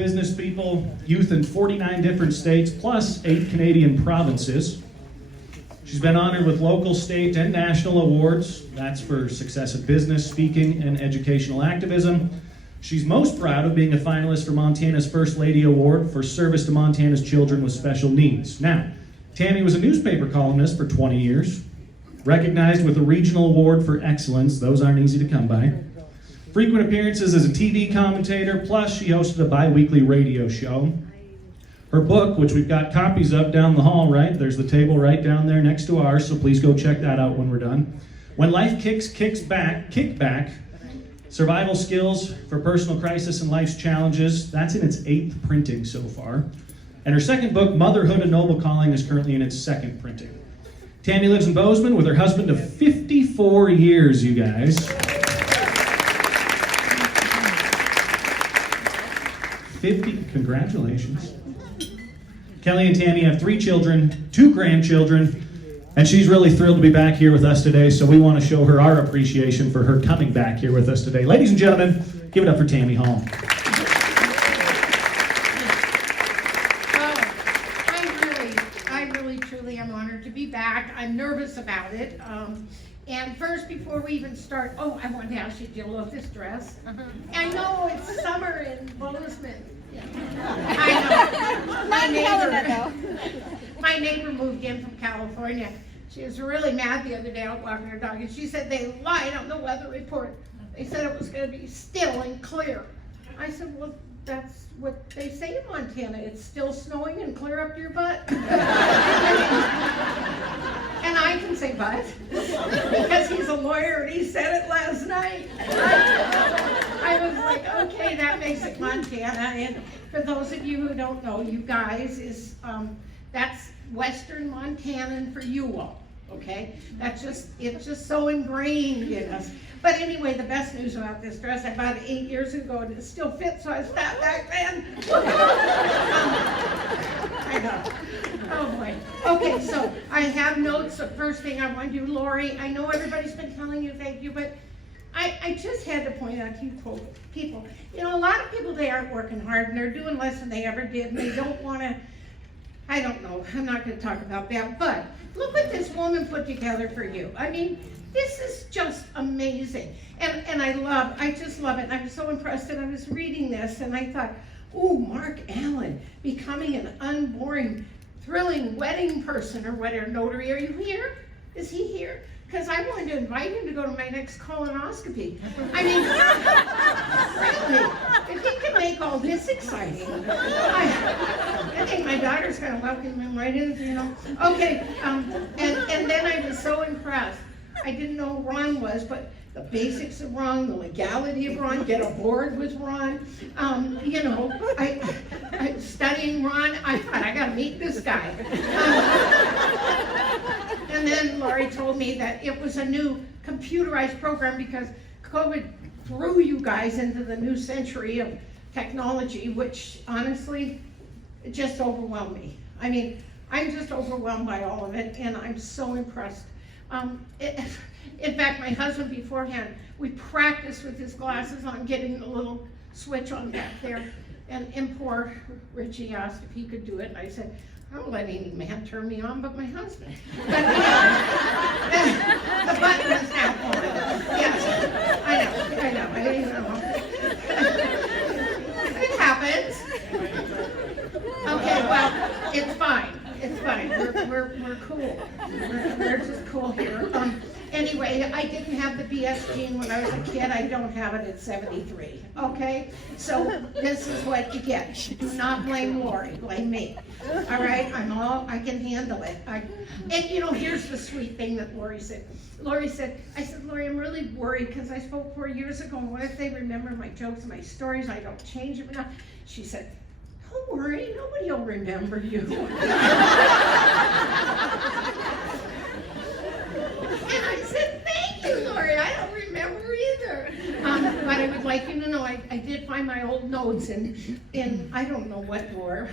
business people, youth in 49 different states, plus 8 Canadian provinces. She's been honored with local, state, and national awards. That's for success in business, speaking, and educational activism. She's most proud of being a finalist for Montana's First Lady Award for service to Montana's children with special needs. Now, Tammy was a newspaper columnist for 20 years, recognized with a regional award for excellence. Those aren't easy to come by. Frequent appearances as a TV commentator, plus she hosted a bi-weekly radio show. Her book, which we've got copies of down the hall, right? There's the table right down there next to ours, so please go check that out when we're done. When Life Kick Back, Survival Skills for Personal Crisis and Life's Challenges. That's in its 8th printing so far. And her second book, Motherhood, A Noble Calling, is currently in its 2nd printing. Tammy lives in Bozeman with her husband of 54 years, you guys. 50, congratulations. Kelly and Tammy have 3 children, 2 grandchildren, and she's really thrilled to be back here with us today, so we want to show her our appreciation for her coming back here with us today. Ladies and gentlemen, give it up for Tammy Hall. I really, truly am honored to be back. I'm nervous about it. And first, before we even start, I wanted to ask you, do you love this dress? I know it's summer in Bozeman. I know. My neighbor moved in from California. She was really mad the other day out walking her dog, and she said they lied on the weather report. They said it was going to be still and clear. I said, well, that's what they say in Montana. It's still snowing and clear up your butt. And I can say but, because he's a lawyer and he said it last night. I was like, okay, that makes it Montana. And for those of you who don't know, you guys, that's Western Montanan for you all, okay? It's just so ingrained in us. But anyway, the best news about this dress, I bought it 8 years ago and it still fits, so I was fat back then. I know. Oh boy. Okay, so I have notes. The first thing I want to do, Lori, I know everybody's been telling you thank you, but I just had to point out to you people, you know, a lot of people, they aren't working hard and they're doing less than they ever did, and they don't want to, I don't know, I'm not going to talk about that, but look what this woman put together for you. I mean, this is just amazing. And I just love it. And I was so impressed, and I was reading this and I thought, ooh, Mark Allen, becoming an unboring, thrilling wedding person or whatever. Notary, are you here? Is he here? Because I wanted to invite him to go to my next colonoscopy. I mean, really, if he can make all this exciting, I think my daughter's going to welcome him right in, you know. Okay, and then I was so impressed. I didn't know who Ron was, but the basics of Ron, the legality of Ron, get aboard with Ron. You know, I studying Ron, I thought, I gotta meet this guy. And then Lori told me that it was a new computerized program because COVID threw you guys into the new century of technology, which honestly, it just overwhelmed me. I mean, I'm just overwhelmed by all of it, and I'm so impressed. In fact, my husband beforehand, we practiced with his glasses on getting the little switch on back there, and poor Richie asked if he could do it, and I said, I don't let any man turn me on but my husband. But the button is now on. Yes, I know. It happens. Okay, well, it's fine. We're cool. We're just cool here. Anyway, I didn't have the BS gene when I was a kid. I don't have it at 73. Okay? So this is what you get. Do not blame Lori. Blame me. All right? I can handle it. And you know, here's the sweet thing that Lori said. I said, Lori, I'm really worried because I spoke 4 years ago, and what if they remember my jokes and my stories? I don't change them enough. She said, don't worry, nobody will remember you. And I said, thank you, Lori, I don't remember either. But I would like you to know, I did find my old notes in I don't know what drawer,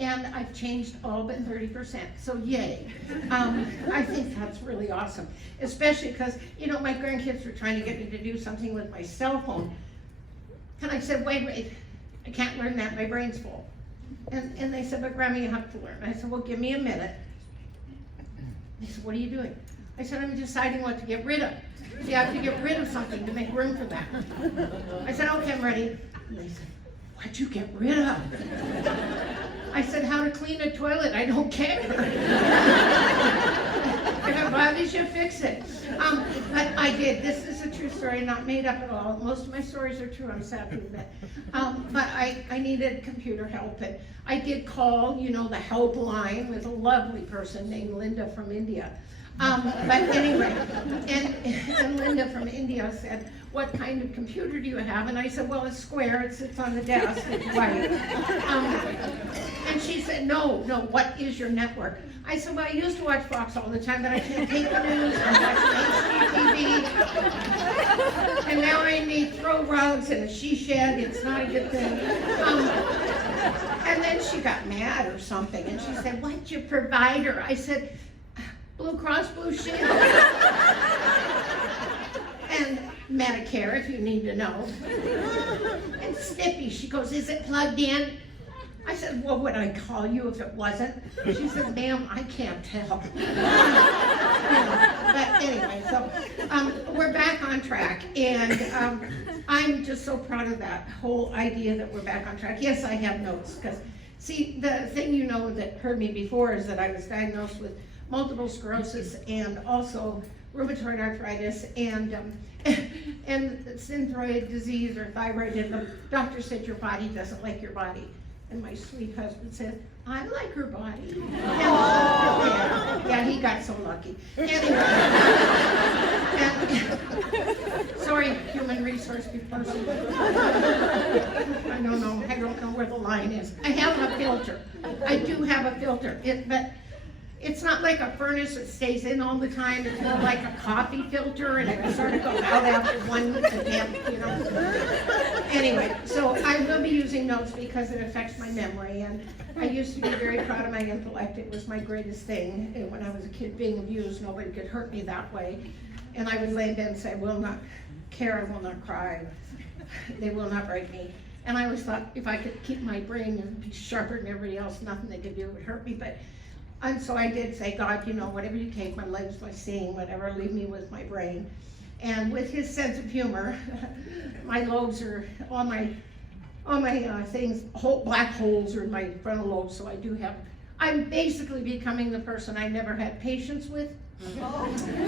and I've changed all but 30%, so yay. I think that's really awesome, especially because, you know, my grandkids were trying to get me to do something with my cell phone. And I said, wait, I can't learn that, my brain's full. And they said, but Grandma, you have to learn. I said, well, give me a minute. They said, what are you doing? I said, I'm deciding what to get rid of. So you have to get rid of something to make room for that. I said, okay, I'm ready. And they said, what'd you get rid of? I said, how to clean a toilet, I don't care. If it bothers you, fix it. But I did. This is a true story, not made up at all. Most of my stories are true, I'm sad to admit. But I needed computer help, and I did call, you know, the helpline with a lovely person named Linda from India. But anyway, and Linda from India said, what kind of computer do you have? And I said, well, it's square, it sits on the desk, it's white. And she said, no, what is your network? I said, well, I used to watch Fox all the time, but I can't take the news, I'm watching HGTV. And now I need throw rugs and a she shed, it's not a good thing. And then she got mad or something, and she said, what's your provider? I said, Blue Cross Blue Shield. And Medicare, if you need to know. And Snippy, she goes, is it plugged in? I said, well, would I call you if it wasn't? She said, ma'am, I can't tell. But anyway, so we're back on track, and I'm just so proud of that whole idea that we're back on track. Yes, I have notes, because see, the thing you know that heard me before is that I was diagnosed with multiple sclerosis and also rheumatoid arthritis and synthroid disease or thyroid, and the doctor said your body doesn't like your body. And my sweet husband said, I like her body. Yeah, he got so lucky. Anyway, sorry, human resource person. I don't know where the line is. I have a filter. I do have a filter, but it's not like a furnace that stays in all the time. It's more like a coffee filter, and it sort of goes out after one attempt, you know. Anyway, so I will be using notes because it affects my memory, and I used to be very proud of my intellect. It was my greatest thing. And when I was a kid being abused, nobody could hurt me that way. And I would lay in bed and say, I will not care, I will not cry. They will not break me. And I always thought if I could keep my brain and be sharper than everybody else, nothing they could do would hurt me. And so I did say, God, you know, whatever you take, my legs, my seeing, whatever, leave me with my brain. And with his sense of humor, my lobes are, all my things, black holes are in my frontal lobes, so I'm basically becoming the person I never had patience with.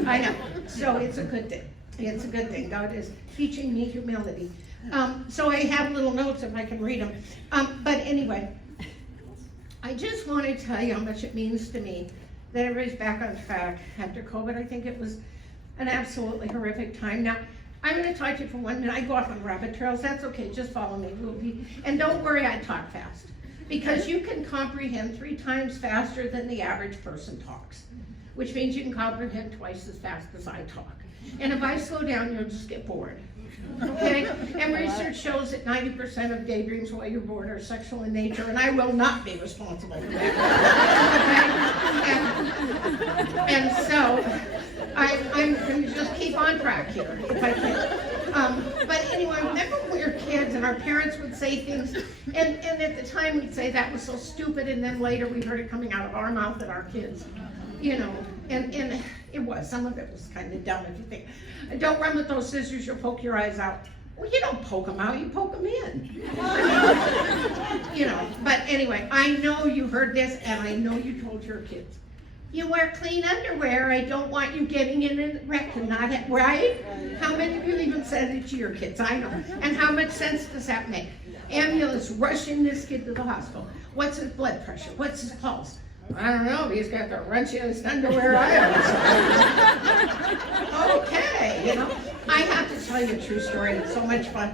I know, so it's a good thing. It's a good thing. God is teaching me humility. So I have little notes if I can read them. But anyway, I just want to tell you how much it means to me that everybody's back on track after COVID. I think it was an absolutely horrific time. Now, I'm going to talk to you for 1 minute. I go off on rabbit trails. That's okay. Just follow me. And don't worry, I talk fast. Because you can comprehend 3 times faster than the average person talks. Which means you can comprehend twice as fast as I talk. And if I slow down, you'll just get bored. Okay? And research shows that 90% of daydreams while you're bored are sexual in nature, and I will not be responsible for that. Okay? And so, I'm going to just keep on track here, if I can. But anyway, remember when we were kids and our parents would say things, and at the time we'd say that was so stupid, and then later we heard it coming out of our mouth at our kids. You know, and it was, some of it was kind of dumb if you think, don't run with those scissors, you'll poke your eyes out. Well, you don't poke them out, you poke them in. You know, but anyway, I know you heard this, and I know you told your kids, you wear clean underwear, I don't want you getting in a wreck and not have, right? How many of you even said it to your kids? I know. And how much sense does that make? Ambulance rushing this kid to the hospital. What's his blood pressure? What's his pulse? I don't know, he's got the wrenchiest underwear I ever saw. Okay, you know. I have to tell you a true story, it's so much fun.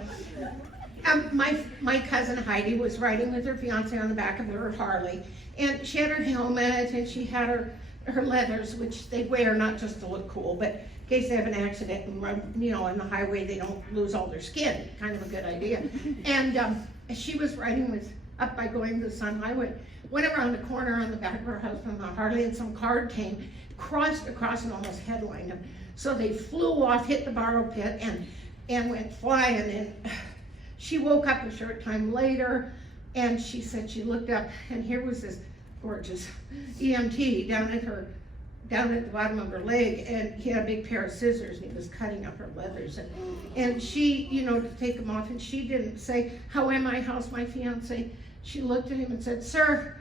My cousin Heidi was riding with her fiance on the back of her Harley, and she had her helmet, and she had her leathers, which they wear not just to look cool, but in case they have an accident and run, you know, on the highway, they don't lose all their skin. Kind of a good idea. And she was riding up by going to the Sun Highway, went around the corner on the back of her husband on Harley, and some car came, crossed across and almost headlined them. So they flew off, hit the borrow pit, and went flying, and She woke up a short time later, and she said she looked up, and here was this gorgeous EMT down at the bottom of her leg, and he had a big pair of scissors, and he was cutting up her leathers, and she, to take them off, and she didn't say, "How am I? How's my fiance?" She looked at him and said, "Sir,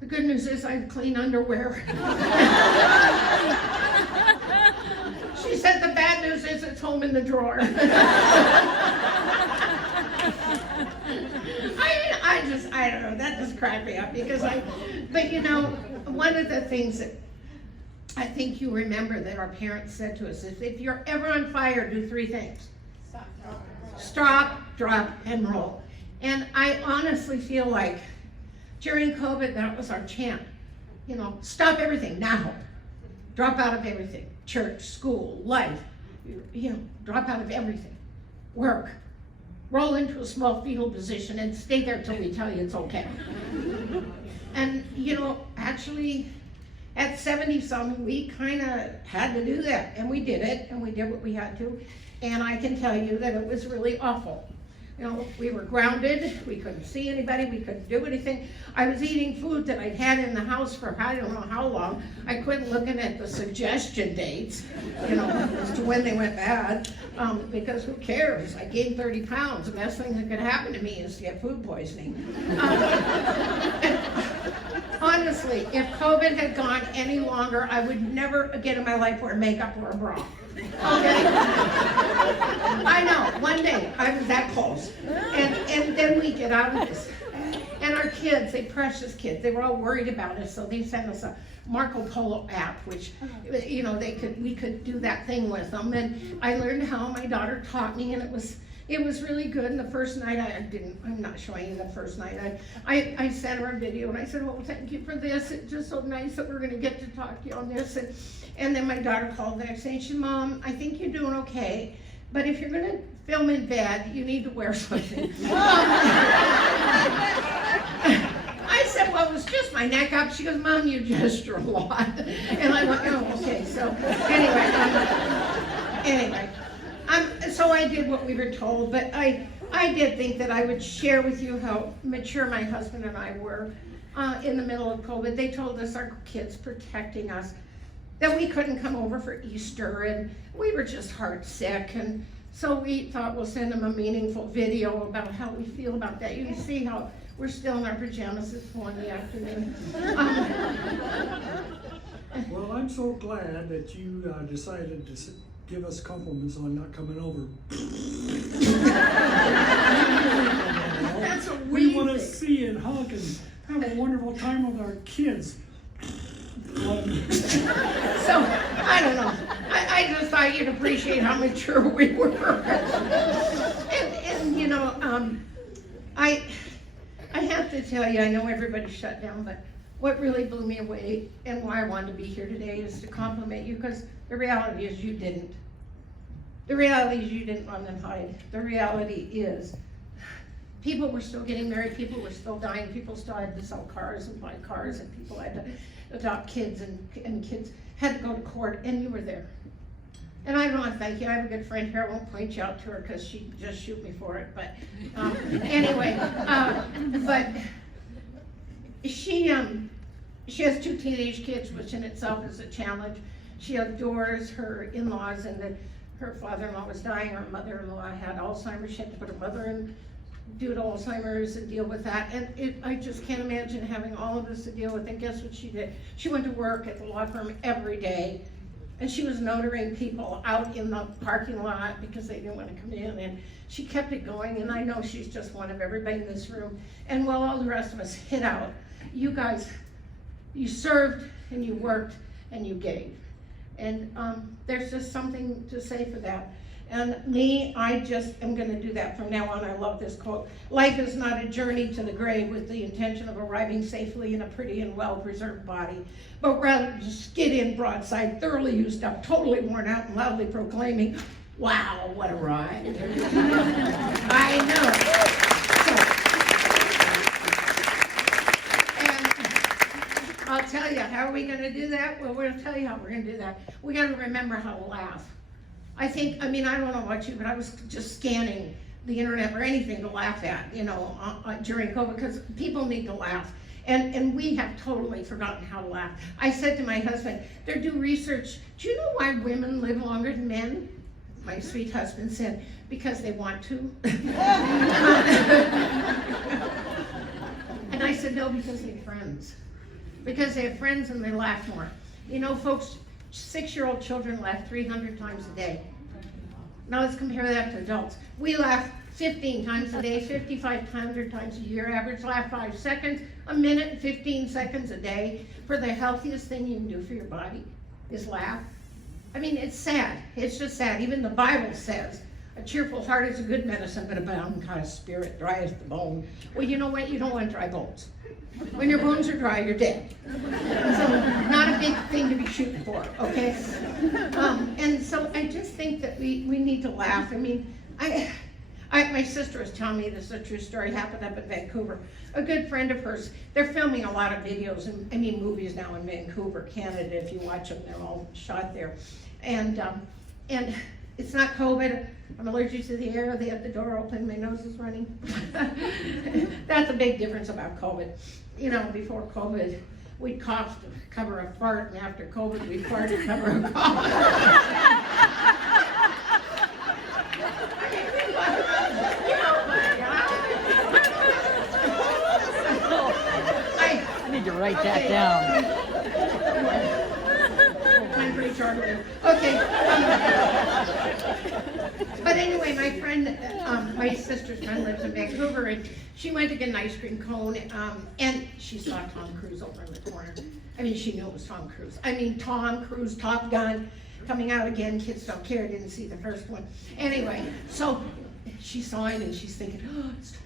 the good news is I have clean underwear." She said, "The bad news is it's home in the drawer." I don't know, that just cracked me up because one of the things that I think you remember that our parents said to us is, if you're ever on fire, do 3 things. Stop, drop, and roll. And I honestly feel like during COVID, that was our chant. Stop everything now. Drop out of everything. Church, school, life. Drop out of everything. Work. Roll into a small fetal position and stay there till we tell you it's okay. And actually, at 70-something, we kind of had to do that, and we did it, and we did what we had to, and I can tell you that it was really awful. We were grounded, we couldn't see anybody, we couldn't do anything. I was eating food that I'd had in the house for I don't know how long. I quit looking at the suggestion dates, as to when they went bad, because who cares? I gained 30 pounds. The best thing that could happen to me is to get food poisoning. Honestly, if COVID had gone any longer, I would never again in my life wear makeup or a bra. Okay? I know, one day I was that close. And then we get out of this. And our kids, they precious kids, they were all worried about us, so they sent us a Marco Polo app, which, we could do that thing with them. And I learned how. My daughter taught me, and it was really good. And the first night I'm not showing you the first night. I sent her a video, and I said, "Oh, thank you for this. It's just so nice that we're going to get to talk to you on this." And then my daughter called the next day and she said, "Mom, I think you're doing okay, but if you're going to film in bed, you need to wear something." I said, "Well, it was just my neck up." She goes, "Mom, you gesture a lot." And I went, "Oh, okay." So anyway, so I did what we were told, but I did think that I would share with you how mature my husband and I were in the middle of COVID. They told us, our kids protecting us, that we couldn't come over for Easter, and we were just heart sick, and so we thought we'll send them a meaningful video about how we feel about that. You can see how we're still in our pajamas. It's 1 in the afternoon. Well, I'm so glad that you decided to give us compliments on not coming over. That's what We want to see and hug and have a wonderful time with our kids. So, I don't know. I just thought you'd appreciate how mature we were. And I have to tell you, I know everybody shut down, but what really blew me away and why I wanted to be here today is to compliment you, because the reality is you didn't. The reality is you didn't run and hide. The reality is people were still getting married, people were still dying, people still had to sell cars and buy cars, and people had to adopt kids, and kids had to go to court, and you were there. And I want to thank you. I have a good friend here. I won't point you out to her because she'd just shoot me for it. But anyway, but she has 2 teenage kids, which in itself is a challenge. She adores her in-laws, and that her father-in-law was dying. Her mother-in-law had Alzheimer's. She had to put her mother in due to Alzheimer's and deal with that. And I just can't imagine having all of this to deal with. And guess what she did? She went to work at the law firm every day. And she was notarying people out in the parking lot because they didn't want to come in. And she kept it going. And I know she's just one of everybody in this room. And while all the rest of us hid out, you guys, you served and you worked and you gave. And there's just something to say for that. And me, I just am going to do that from now on. I love this quote. Life is not a journey to the grave with the intention of arriving safely in a pretty and well-preserved body, but rather to skid in broadside, thoroughly used up, totally worn out, and loudly proclaiming, "Wow, what a ride." I know. And I'll tell you, how are we going to do that? Well, we're going to tell you how we're going to do that. We got to remember how to laugh. I don't know about you, but I was just scanning the internet or anything to laugh at, during COVID, because people need to laugh. And we have totally forgotten how to laugh. I said to my husband, they do research, do you know why women live longer than men? My sweet husband said, because they want to. And I said, no, because they have friends. Because they have friends and they laugh more. Folks, 6-year-old children laugh 300 times a day. Now let's compare that to adults. We laugh 15 times a day, 5,500 times a year. Average laugh 5 seconds, a minute and 15 seconds a day. For the healthiest thing you can do for your body is laugh. I mean, it's sad. It's just sad. Even the Bible says, a cheerful heart is a good medicine, but a downcast spirit drieth the bone. Well, you know what? You don't want dry bones. When your bones are dry, you're dead. So, not a big thing to be shooting for, okay? And so I just think that we need to laugh. I mean, my sister was telling me this is a true story, happened up in Vancouver. A good friend of hers, they're filming a lot of videos, and movies now in Vancouver, Canada. If you watch them, they're all shot there. And it's not COVID. I'm allergic to the air. They have the door open. My nose is running. That's a big difference about COVID. Before COVID, we'd cough to cover a fart, and after COVID, we'd fart to cover a cough. I need to write that down. I'm pretty charming. Okay. But anyway, my friend, my sister's friend lives in Vancouver, and she went to get an ice cream cone, and she saw Tom Cruise over in the corner. I mean, she knew it was Tom Cruise. I mean, Tom Cruise, Top Gun, coming out again. Kids don't care, didn't see the first one. Anyway, so she saw him, and she's thinking, oh, it's Tom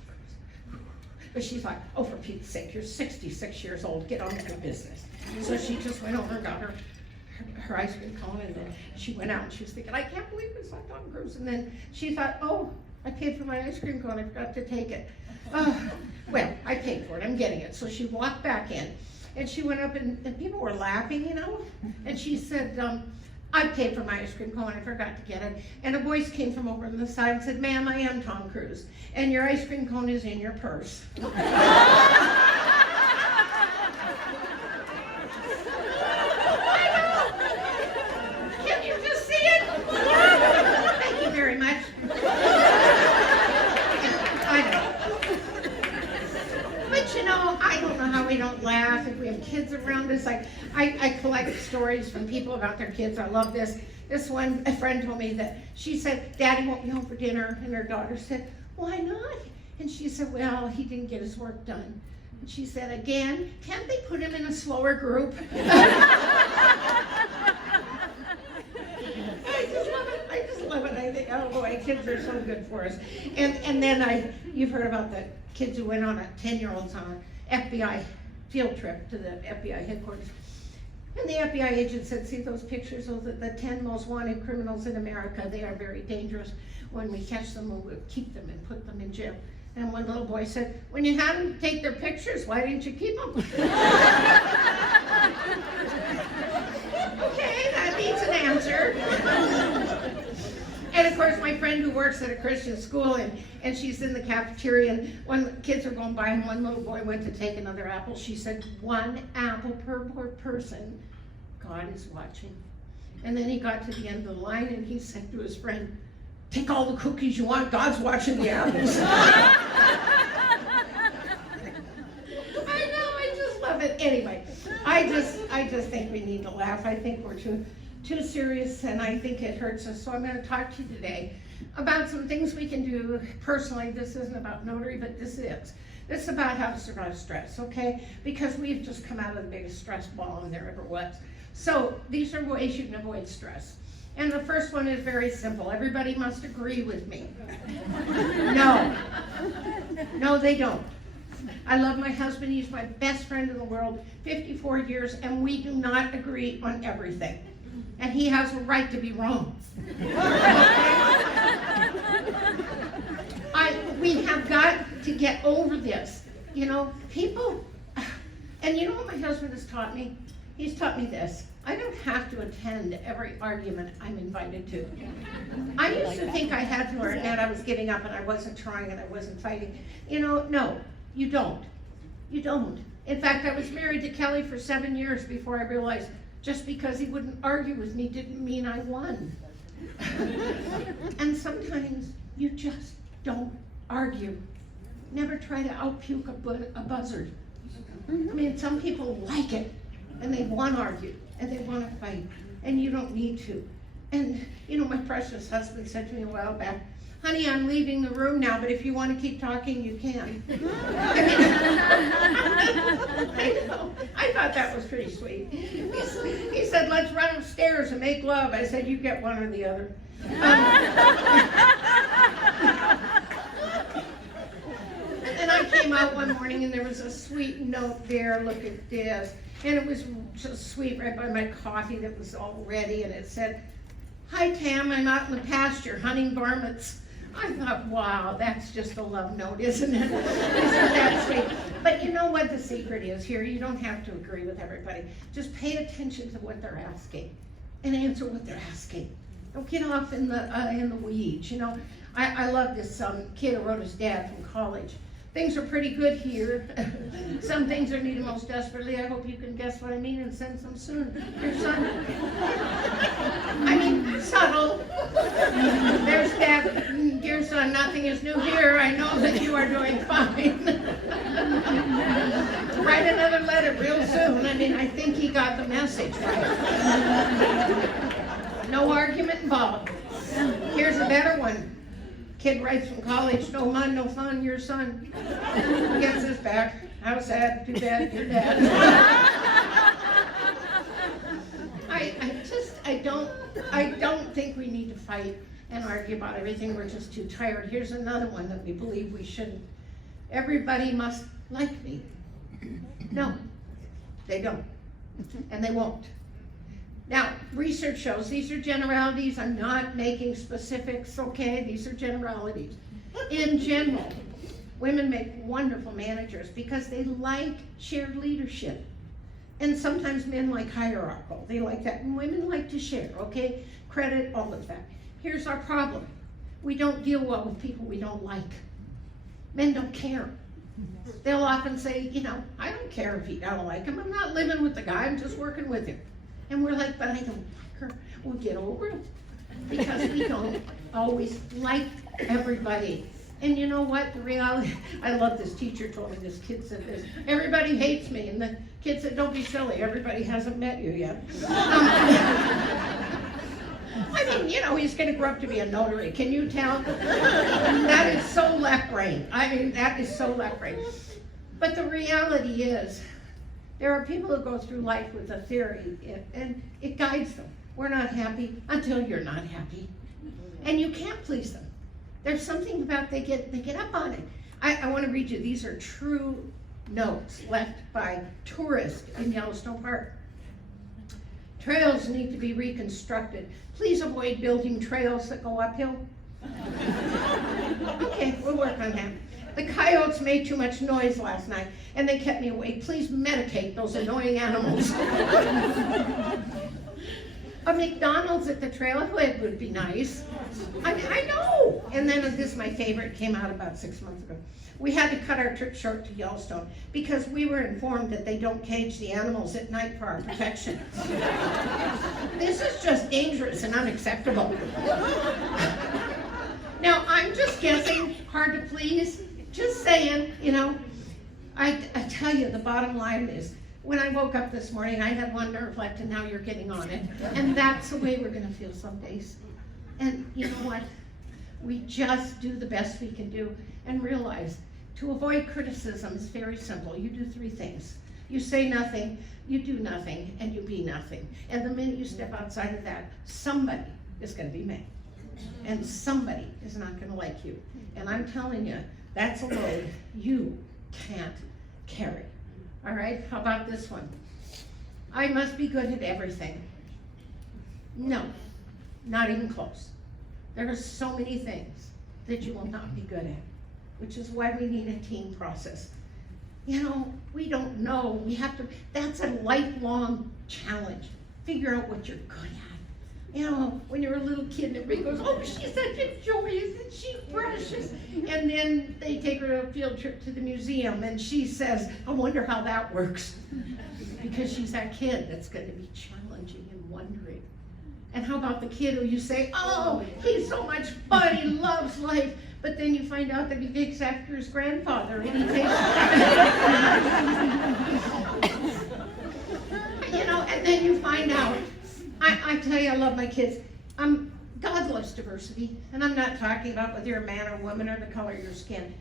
Cruise. But she's like, oh, for Pete's sake, you're 66 years old, get on with your business. So she just went over and got her ice cream cone, and then she went out and she was thinking, I can't believe it's not Tom Cruise. And then she thought, oh, I paid for my ice cream cone, I forgot to take it. Well, I paid for it, I'm getting it. So she walked back in, and she went up, and people were laughing, and she said, I paid for my ice cream cone, I forgot to get it. And a voice came from over on the side and said, ma'am, I am Tom Cruise, and your ice cream cone is in your purse. We don't laugh if we have kids around us. I collect stories from people about their kids. I love this. This one, a friend told me that she said, Daddy won't be home for dinner, and her daughter said, why not? And she said, well, he didn't get his work done. And she said, again, can't they put him in a slower group? I just love it. I think, oh boy, kids are so good for us. And then you've heard about the kids who went on 10-year-olds on an FBI field trip to the FBI headquarters. And the FBI agent said, see those pictures of the 10 most wanted criminals in America, they are very dangerous. When we catch them, we'll keep them and put them in jail. And one little boy said, when you had them take their pictures, why didn't you keep them? Okay, that needs an answer. And of course, my friend who works at a Christian school, and she's in the cafeteria, and when kids are going by, and one little boy went to take another apple, she said, 1 apple per person, God is watching. And then he got to the end of the line, and he said to his friend, take all the cookies you want, God's watching the apples. I know, I just love it. Anyway, I just think we need to laugh. I think we're too serious, and I think it hurts us. So I'm going to talk to you today about some things we can do personally. This isn't about notary, but this is. This is about how to survive stress, okay? Because we've just come out of the biggest stress ball there ever was. So these are ways you can avoid stress. And the first one is very simple. Everybody must agree with me. No, they don't. I love my husband. He's my best friend in the world, 54 years, and we do not agree on everything. And he has a right to be wrong. We have got to get over this. People, and you know what my husband has taught me? He's taught me this. I don't have to attend every argument I'm invited to. I used to think I had to, or that I was giving up and I wasn't trying and I wasn't fighting. You know, no, you don't. You don't. In fact, I was married to Kelly for 7 years before I realized just because he wouldn't argue with me didn't mean I won. And sometimes you just don't argue. Never try to out-puke a buzzard. I mean, some people like it, and they want to argue, and they want to fight, and you don't need to. And, you know, my precious husband said to me a while back, honey, I'm leaving the room now, but if you want to keep talking, you can. I know. I thought that was pretty sweet. He said, let's run upstairs and make love. I said, you get one or the other. And I came out one morning and there was a sweet note there, look at this. And it was just sweet right by my coffee that was all ready. And it said, hi Tam, I'm out in the pasture hunting varmints. I thought, wow, that's just a love note, isn't it? Isn't that sweet? But you know what the secret is here? You don't have to agree with everybody. Just pay attention to what they're asking and answer what they're asking. Don't get off in the weeds. You know, I love this kid who wrote his dad from college. Things are pretty good here. Some things are needed most desperately. I hope you can guess what I mean and send some soon. Your son. I mean, subtle. There's Dad. Dear son, nothing is new here. I know that you are doing fine. Write another letter real soon. I mean, I think he got the message right. No argument involved. Here's a better one. Kid writes from college, no mud, no fun, your son gets his back. How sad, too bad, your dad. I don't think we need to fight and argue about everything. We're just too tired. Here's another one that we believe we shouldn't. Everybody must like me. No, they don't, and they won't. Now, research shows, these are generalities, I'm not making specifics, okay? These are generalities. In general, women make wonderful managers because they like shared leadership. And sometimes men like hierarchical, they like that, and women like to share, okay? Credit, all of that. Here's our problem. We don't deal well with people we don't like. Men don't care. They'll often say, you know, I don't care if I don't like him, I'm not living with the guy, I'm just working with him. And we're like, but I don't like her. We'll get over it. Because we don't always like everybody. And you know what, the reality, I love this teacher told me, this kid said this, everybody hates me. And the kid said, don't be silly, everybody hasn't met you yet. I mean, you know, he's gonna grow up to be a notary, can you tell? That is so left brain. I mean, that is so left brain. But the reality is, there are people who go through life with a theory, and it guides them. We're not happy until you're not happy. And you can't please them. There's something about they get up on it. I want to read you, these are true notes left by tourists in Yellowstone Park. Trails need to be reconstructed. Please avoid building trails that go uphill. Okay, we'll work on that. The coyotes made too much noise last night, and they kept me awake. Please medicate those annoying animals. A McDonald's at the trailhead would be nice. I know. And then this, my favorite, came out about 6 months ago. We had to cut our trip short to Yellowstone because we were informed that they don't cage the animals at night for our protection. This is just dangerous and unacceptable. Now, I'm just guessing, hard to please. Just saying, you know, I tell you, the bottom line is, when I woke up this morning, I had one nerve left, and now you're getting on it. And that's the way we're gonna feel some days. And you know what? We just do the best we can do and realize to avoid criticism is very simple. You do 3 things. You say nothing, you do nothing, and you be nothing. And the minute you step outside of that, somebody is gonna be mad. And somebody is not gonna like you. And I'm telling you, that's a load you can't carry. All right, how about this one? I must be good at everything. No, not even close. There are so many things that you will not be good at, which is why we need a team process. You know, we don't know, we have to, that's a lifelong challenge. figure out what you're good at. You know, when you're a little kid, everybody goes, oh, she's such a joy, isn't she precious? And then they take her on a field trip to the museum, and she says, I wonder how that works. Because she's that kid that's going to be challenging and wondering. And how about the kid who you say, oh, he's so much fun, he loves life, but then you find out that he takes after his grandfather, and he takes, you know, and then you find out, I tell you, I love my kids. God loves diversity, and I'm not talking about whether you're a man or woman or the color of your skin.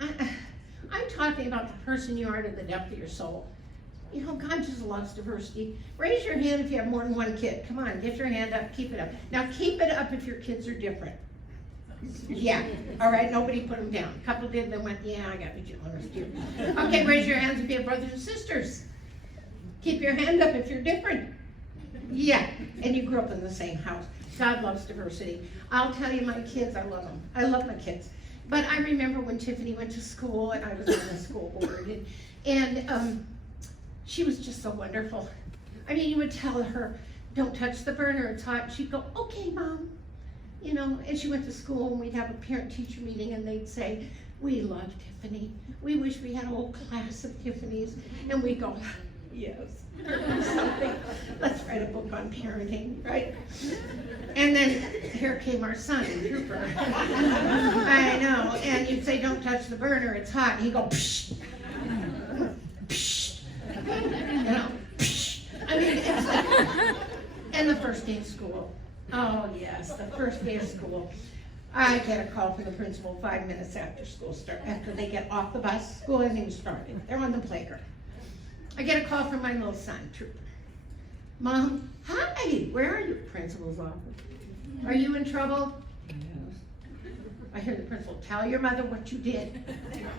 I'm talking about the person you are to the depth of your soul. You know, God just loves diversity. Raise your hand if you have more than one kid. Come on, get your hand up, keep it up. Now keep it up if your kids are different. Yeah, all right, nobody put them down. A couple did, then went, yeah, I got to be honest here. Okay, raise your hands if you have brothers and sisters. Keep your hand up if you're different. Yeah, and you grew up in the same house. God loves diversity. I'll tell you, my kids, I love them. I love my kids. But I remember when Tiffany went to school, and I was on the school board, and she was just so wonderful. I mean, you would tell her, don't touch the burner, it's hot. She'd go, okay, Mom. You know, and she went to school, and we'd have a parent-teacher meeting, and they'd say, we love Tiffany. We wish we had a whole class of Tiffany's. And we'd go, yes. Something. Let's write a book on parenting, right? And then here came our son, Trooper. I know. And you'd say, don't touch the burner, it's hot. And he'd go, psh. Psh. You know, psh. I mean, it's like, and the first day of school. Oh, yes, the first day of school. I get a call from the principal 5 minutes after school start, after they get off the bus. School hasn't even started. They're on the playground. I get a call from my little son, Trooper. Mom, hi, where are you? Principal's office. Are you in trouble? Yes. I hear the principal, tell your mother what you did.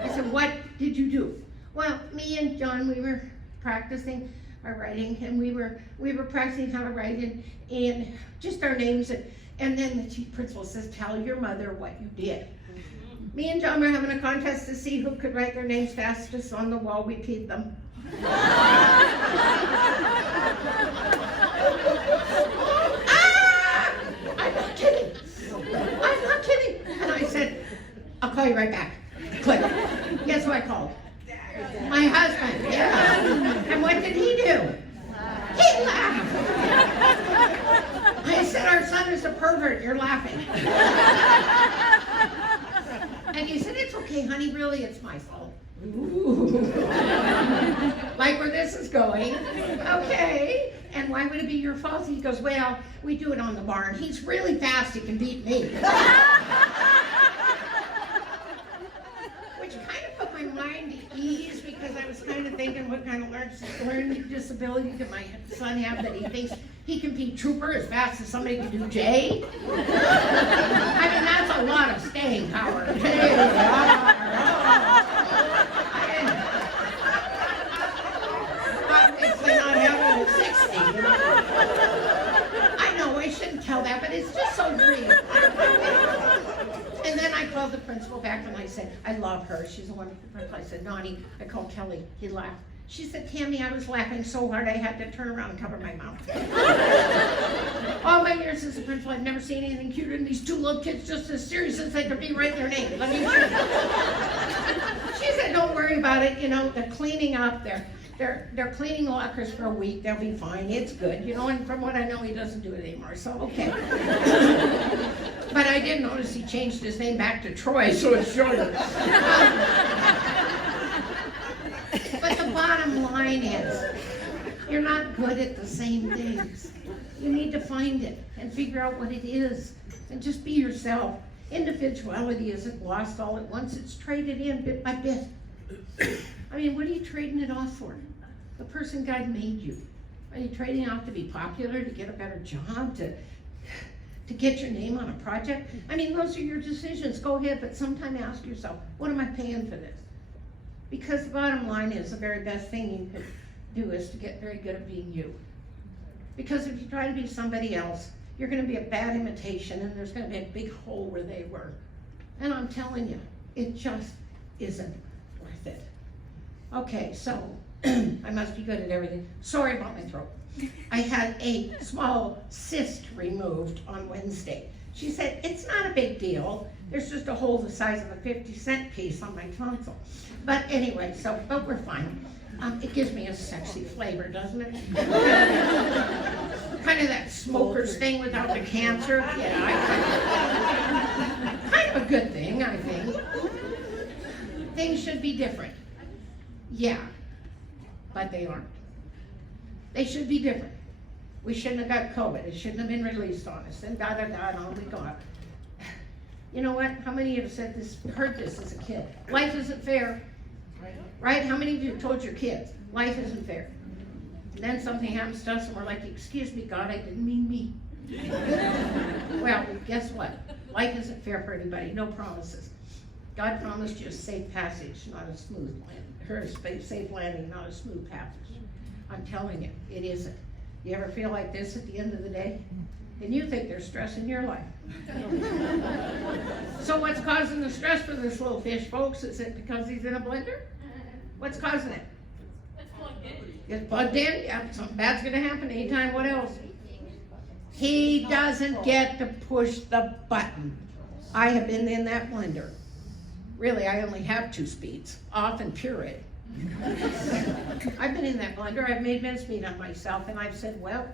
I said, what did you do? Well, me and John, we were practicing our writing, and we were practicing how to write and just our names, and then the chief principal says, tell your mother what you did. Me and John were having a contest to see who could write their names fastest on the wall. We peed them. I'm not kidding. I'm not kidding. And I said, I'll call you right back. Click. Guess who I called? My husband. Yeah. And what did he do? He laughed. I said, our son is a pervert. You're laughing. And he said, it's okay, honey. Really, it's my fault. Ooh. Like where this is going. Okay. And why would it be your fault? He goes, well, we do it on the barn. He's really fast. He can beat me. Which kind of put my mind at ease, because I was kind of thinking, what kind of learning disability did my son have that he thinks he can beat Trooper as fast as somebody can do Jay? I mean, that's a lot of staying power. Obviously not having a 60. I know I shouldn't tell that, but it's just so brief. And then I called the principal back and I said, I love her. She's a wonderful principal. I said, Nani, I called Kelly. He laughed. She said, Tammy, I was laughing so hard I had to turn around and cover my mouth. All my years as a principal, I've never seen anything cuter than these two little kids just as serious as they could be writing their names. Let me She said, don't worry about it. You know, they're cleaning up. They're cleaning lockers for a week. They'll be fine. It's good. You know, and from what I know, he doesn't do it anymore. So, okay. But I did notice he changed his name back to Troy, so it's shorter. But the bottom line is, you're not good at the same things. You need to find it and figure out what it is and just be yourself. Individuality isn't lost all at once. It's traded in bit by bit. I mean, what are you trading it off for? The person God made you. Are you trading off to be popular, to get a better job, to get your name on a project? I mean, those are your decisions. Go ahead, but sometime ask yourself, what am I paying for this? Because the bottom line is, the very best thing you can do is to get very good at being you. Because if you try to be somebody else, you're going to be a bad imitation, and there's going to be a big hole where they were. And I'm telling you, it just isn't worth it. Okay, so I must be good at everything. Sorry about my throat. I had a small cyst removed on Wednesday. She said, it's not a big deal. There's just a hole the size of a 50-cent piece on my tonsil. But anyway, but we're fine. It gives me a sexy flavor, doesn't it? Kind of that smoker's thing without the cancer. Yeah, kind of a good thing, I think. Things should be different. Yeah, but they aren't. They should be different. We shouldn't have got COVID. It shouldn't have been released on us. And and on we got. You know what? How many of you said this, heard this as a kid? Life isn't fair. Right? How many of you told your kids, life isn't fair? And then something happens to us and we're like, excuse me, God, I didn't mean me. Well, guess what? Life isn't fair for anybody. No promises. God promised you a safe passage, not a smooth landing. Or a safe landing, not a smooth passage. I'm telling you, it isn't. You ever feel like this at the end of the day? And you think there's stress in your life. So what's causing the stress for this little fish, folks? Is it because he's in a blender? What's causing it? It's plugged in? Yeah, something bad's gonna happen anytime. What else? He doesn't get to push the button. I have been in that blender. Really, I only have 2 speeds, off and puree. I've been in that blender. I've made mincemeat on myself, and I've said, well,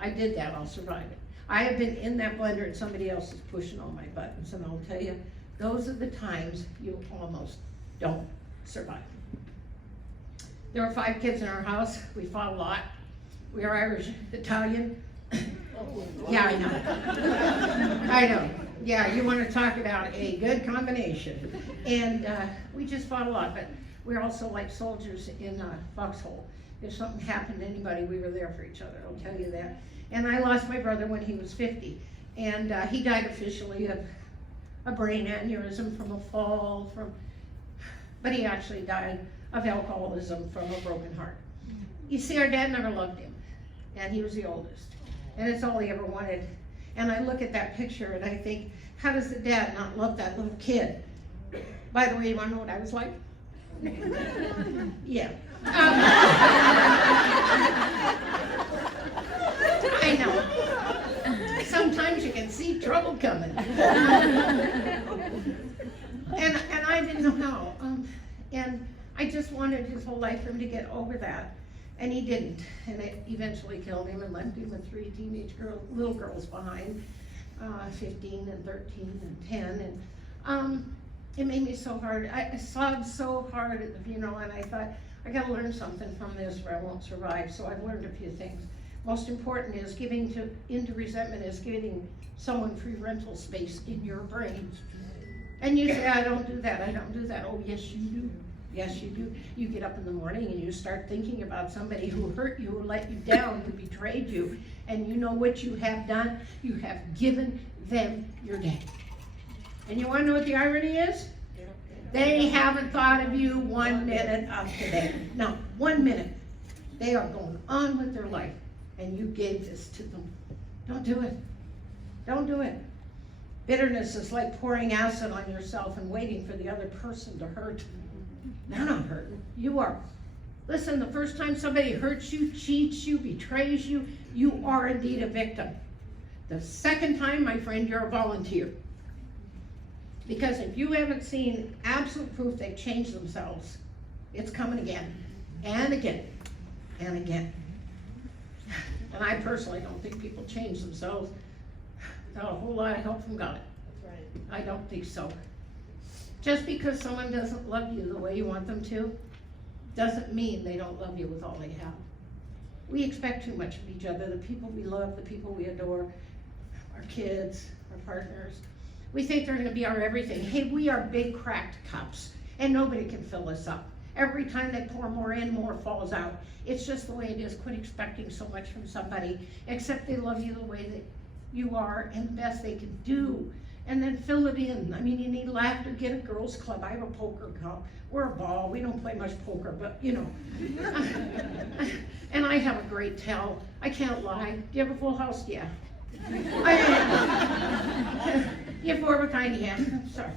I did that, I'll survive it. I have been in that blender and somebody else is pushing all my buttons, and I'll tell you, those are the times you almost don't survive. There were 5 kids in our house. We fought a lot. We are Irish, Italian. Yeah, I know. I know. Yeah, you want to talk about a good combination. And we just fought a lot, but we're also like soldiers in a foxhole. If something happened to anybody, we were there for each other, I'll tell you that. And I lost my brother when he was 50. And he died officially of a brain aneurysm from a fall, but he actually died of alcoholism from a broken heart. You see, our dad never loved him, and he was the oldest. And it's all he ever wanted. And I look at that picture and I think, how does the dad not love that little kid? By the way, you wanna know what I was like? Yeah. I know. Sometimes you can see trouble coming. And I didn't know how. And I just wanted his whole life for him to get over that. And he didn't. And it eventually killed him and left him with 3 teenage little girls behind, 15 and 13 and 10. And it made me so hard. I sobbed so hard at the funeral, and I thought, I gotta learn something from this or I won't survive. So I've learned a few things. Most important is giving into resentment is giving someone free rental space in your brain. And you say, I don't do that, I don't do that. Oh, yes, you do. Yes, you do. You get up in the morning and you start thinking about somebody who hurt you, who let you down, who betrayed you. And you know what you have done? You have given them your day. And you wanna know what the irony is? They haven't thought of you 1 minute of today. No, 1 minute. They are going on with their life, and you gave this to them. Don't do it. Don't do it. Bitterness is like pouring acid on yourself and waiting for the other person to hurt. They're not hurting. You are. Listen, the first time somebody hurts you, cheats you, betrays you, you are indeed a victim. The second time, my friend, you're a volunteer. Because if you haven't seen absolute proof they've changed themselves, it's coming again, and again, and again. And I personally don't think people change themselves without a whole lot of help from God. That's right. I don't think so. Just because someone doesn't love you the way you want them to, doesn't mean they don't love you with all they have. We expect too much of each other, the people we love, the people we adore, our kids, our partners. We think they're gonna be our everything. Hey, we are big cracked cups, and nobody can fill us up. Every time they pour more in, more falls out. It's just the way it is. Quit expecting so much from somebody, except they love you the way that you are and the best they can do. And then fill it in. I mean, you need laughter, get a girls club. I have a poker club. We're a ball. We don't play much poker, but you know. And I have a great tell. I can't lie. Do you have a full house? Yeah. You're four of a kind, yeah, sorry.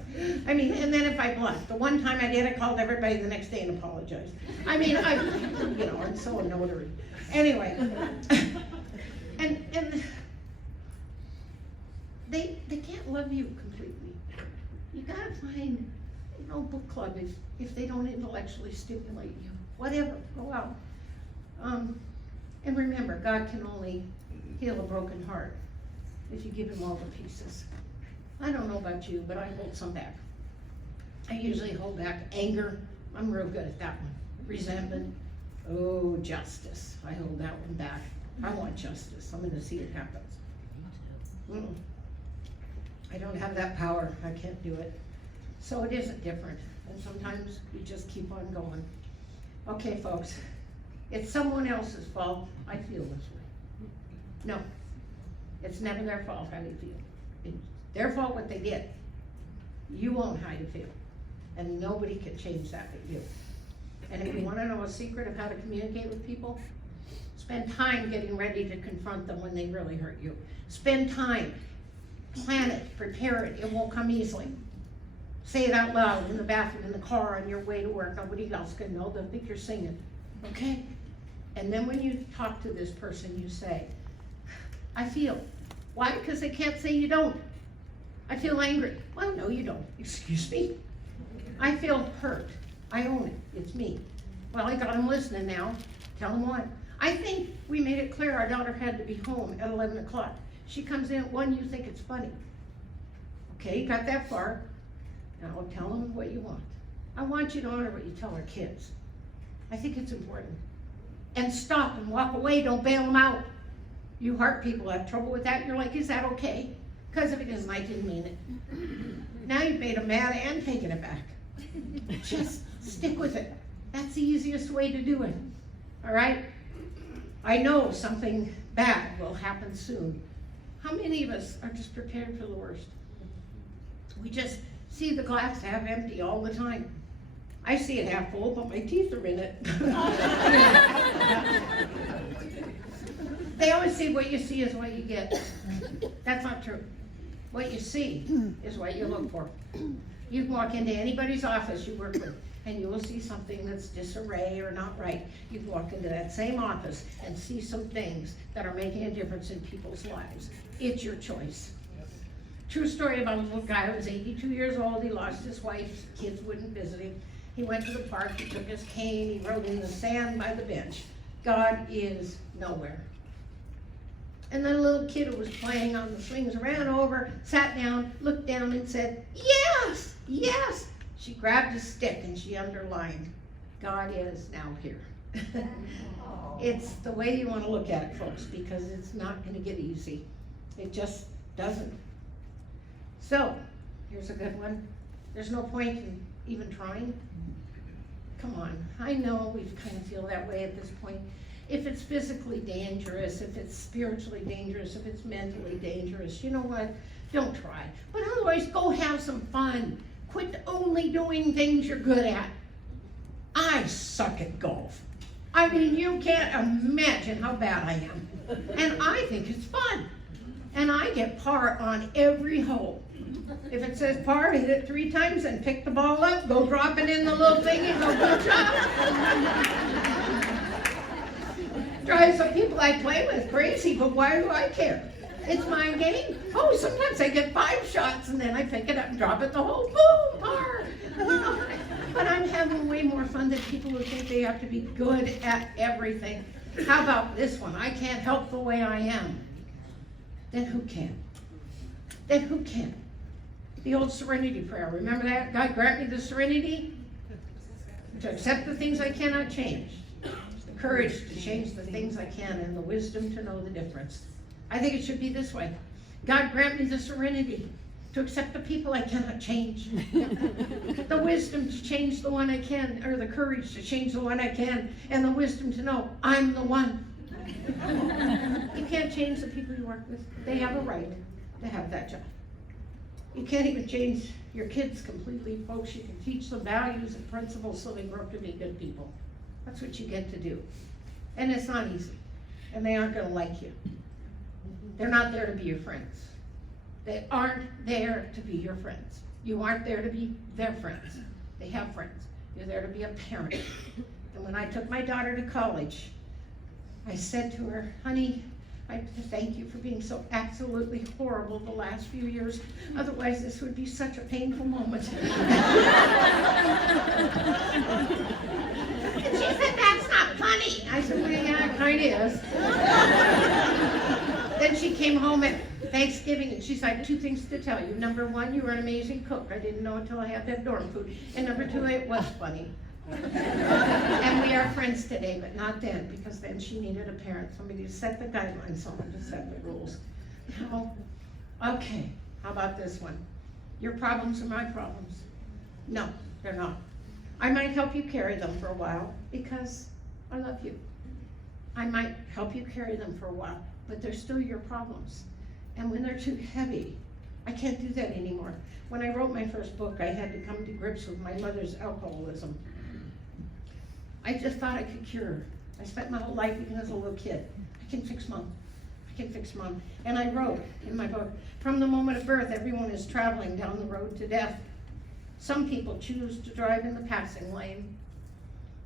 I mean, and then if I bluff, the one time I did, I called everybody the next day and apologized. I mean, I'm so a notary. Anyway, and they can't love you completely. You gotta find, book club if they don't intellectually stimulate you. Whatever, go out. And remember, God can only heal a broken heart if you give him all the pieces. I don't know about you, but I hold some back. I usually hold back anger. I'm real good at that one. Resentment. Oh, justice. I hold that one back. I want justice. I'm gonna see it happen. I don't have that power. I can't do it. So it isn't different. And sometimes we just keep on going. Okay, folks. It's someone else's fault. I feel this way. No. It's never their fault how they feel. It's their fault what they did. You own how you feel. And nobody can change that but you. And if you want to know a secret of how to communicate with people, spend time getting ready to confront them when they really hurt you. Spend time. Plan it. Prepare it. It won't come easily. Say it out loud in the bathroom, in the car, on your way to work. Nobody else can know. They'll think you're singing. Okay? And then when you talk to this person, you say, I feel. Why? Because they can't say you don't. I feel angry. Well, no, you don't. Excuse me. I feel hurt. I own it. It's me. Well, I got them listening now. Tell them what. I think we made it clear our daughter had to be home at 11 o'clock. She comes in at 1, you think it's funny. Okay, you got that far. Now tell them what you want. I want you to honor what you tell our kids. I think it's important. And stop and walk away. Don't bail them out. You heart people have trouble with that. You're like, is that okay? Because if it isn't, I didn't mean it. Now you've made them mad and taken it back. Just stick with it. That's the easiest way to do it. All right? I know something bad will happen soon. How many of us are just prepared for the worst? We just see the glass half empty all the time. I see it half full, but my teeth are in it. They always say what you see is what you get. That's not true. What you see is what you look for. You can walk into anybody's office you work with, and you will see something that's disarray or not right. You can walk into that same office and see some things that are making a difference in people's lives. It's your choice. True story about a little guy who was 82 years old. He lost his wife. Kids wouldn't visit him. He went to the park. He took his cane. He wrote in the sand by the bench, God is nowhere. And then a little kid who was playing on the swings ran over, sat down, looked down and said, yes, yes. She grabbed a stick and she underlined, God is now here. It's the way you want to look at it, folks, because it's not going to get easy. It just doesn't. So, here's a good one. There's no point in even trying. Come on, I know we kind of feel that way at this point. If it's physically dangerous, if it's spiritually dangerous, if it's mentally dangerous, you know what? Don't try. But otherwise, go have some fun. Quit only doing things you're good at. I suck at golf. I mean, you can't imagine how bad I am. And I think it's fun. And I get par on every hole. If it says par, hit it 3 times and pick the ball up, go drop it in the little thing and go, good job. Drive some people I play with crazy, but why do I care? It's my game. Oh, sometimes I get 5 shots and then I pick it up and drop it the hole. Boom, par. But I'm having way more fun than people who think they have to be good at everything. How about this one? I can't help the way I am. Then who can? Then who can? The old serenity prayer. Remember that? God grant me the serenity to accept the things I cannot change, the courage to change the things I can, and the wisdom to know the difference. I think it should be this way. God grant me the serenity to accept the people I cannot change, the wisdom to change the one I can, or the courage to change the one I can, and the wisdom to know I'm the one. You can't change the people you work with. They have a right to have that job. You can't even change your kids completely, folks. You can teach them values and principles so they grow up to be good people. That's what you get to do. And it's not easy. And they aren't going to like you. They're not there to be your friends. They aren't there to be your friends. You aren't there to be their friends. They have friends. You're there to be a parent. And when I took my daughter to college, I said to her, honey, I thank you for being so absolutely horrible the last few years. Otherwise, this would be such a painful moment. And she said, that's not funny. I said, well, yeah, it kind of is. Then she came home at Thanksgiving and she said, I have two things to tell you. Number one, you were an amazing cook. I didn't know until I had that dorm food. And number two, it was funny. And we are friends today, but not then, because then she needed a parent, somebody to set the guidelines, someone to set the rules. Now, okay, how about this one? Your problems are my problems. No, they're not. I might help you carry them for a while because I love you. I might help you carry them for a while, but they're still your problems. And when they're too heavy, I can't do that anymore. When I wrote my first book, I had to come to grips with my mother's alcoholism. I just thought I could cure her. I spent my whole life, even as a little kid, I can fix mom. I can fix mom. And I wrote in my book, from the moment of birth, everyone is traveling down the road to death. Some people choose to drive in the passing lane.